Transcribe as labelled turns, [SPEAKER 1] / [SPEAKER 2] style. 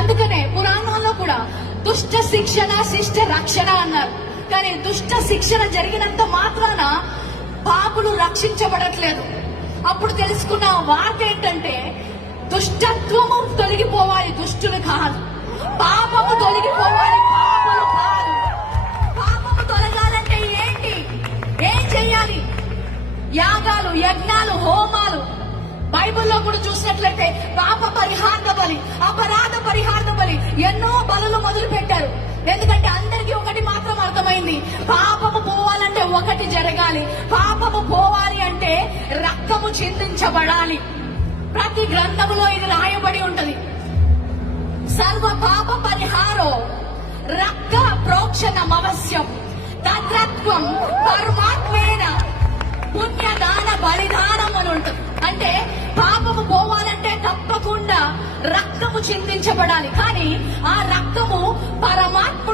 [SPEAKER 1] అందుకనే పురాణంలో కూడా దుష్ట శిక్షణ శిష్ట రక్షణ అన్నారు. కానీ దుష్ట శిక్షణ జరిగినంత మాత్రాన పాపులు రక్షించబడట్లేదు. అప్పుడు తెలుసుకున్న వార్త ఏంటంటే దుష్టత్వము తొలగిపోవాలి దుష్టులు కాదు. పాపము తొలగిపోవాలి పాపులు కాదు. పాపము తొలగాలంటే ఏంటి? ఏం చెయ్యాలి యాగాలు యజ్ఞాలు హోమాలు. బైబిల్లో కూడా చూసినట్లయితే పాప పరిహార బలి అపరా ఎన్నో బలులు మొదలు పెట్టారు. ఎందుకంటే అందరికీ ఒకటి మాత్రం అర్థమైంది. పాపము పోవాలంటే ఒకటి జరగాలి. పాపము పోవాలి అంటే రక్తము చిందించబడాలి. ప్రతి గ్రంథములో ఇది రాయబడి ఉంటది. సర్వ పాప పరిహారో రక్త ప్రోక్షణం అవశ్యం తత్రత్వం పరమాత్మ రక్తము చిందించబడాలి. కానీ ఆ రక్తము పరమాత్మ